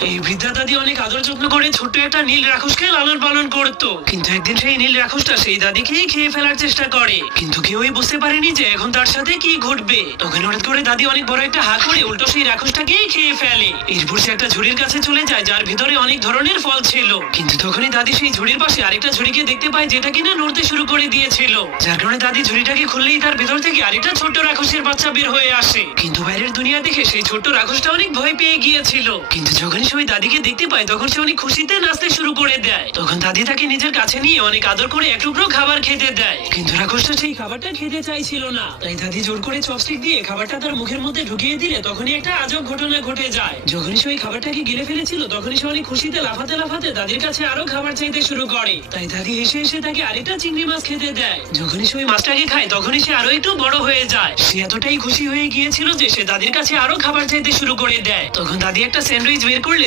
এই বৃদ্ধা দাদি অনেক আদর যত্ন করে ছোট্ট একটা নীল রাক্ষসকে লালন পালন করতো, কিন্তু একদিন সেই নীল রাক্ষসটা সেই দাদিকেই খেয়ে ফেলার চেষ্টা করে, কিন্তু কেউই বুঝতে পারেনি যে এখন তার সাথে কি ঘটবে। তখন হঠাৎ করে দাদি অনেক বড় একটা হা করে উল্টো সেই রাক্ষসটাকেই খেয়ে ফেলে। এরপর সে একটা ঝুড়ির কাছে চলে যায় যার ভিতরে অনেক ধরনের ফল ছিল, কিন্তু তখনই দাদি সেই ঝুড়ির পাশে আরেকটা ঝুড়িকে দেখতে পায় যেটা কিনা নড়তে শুরু করে দিয়েছিল, যার কারণে দাদি ঝুড়িটাকে খুললেই তার ভিতর থেকে আরেকটা ছোট্ট রাক্ষসের বাচ্চা বের হয়ে আসে। কিন্তু বাইরের দুনিয়া দেখে সেই ছোট্ট রাক্ষসটা অনেক ভয় পেয়ে গিয়েছিল, কিন্তু যখনই সে ওই দাদিকে দেখতে পায় তখন সে অনেক খুশিতে নাচতে শুরু করে দেয়। তখন দাদি তাকে নিজের কাছে নিয়ে অনেক আদর করে এক টুকরো খাবার খেতে দেয়, কিন্তু রাক্ষসটা সেই খাবারটা খেতে চাইছিল না। তাই দাদি জোর করে চপস্টিক দিয়ে খাবারটা তার মুখের মধ্যে ঢুকিয়ে দিলে তখনই একটা আজব ঘটনা ঘটে যায়। যখনই সে ওই খাবারটাকে গিলে ফেলেছিল তখনই সে অনেক খুশিতে লাফাতে লাফাতে দাদির কাছে আরো খাবার চাইতে শুরু করে। তাই দাদি হেসে হেসে তাকে আরেকটা চিংড়ি মাছ খেতে দেয়। যখনই সে ওই মাছটাকে খায় তখনই সে আরো একটু বড় হয়ে যায়। সে এতটাই খুশি হয়ে গিয়েছিল যে সে দাদির কাছে আরো খাবার চাইতে শুরু করে দেয়। তখন দাদি একটা স্যান্ডউইচ বের করে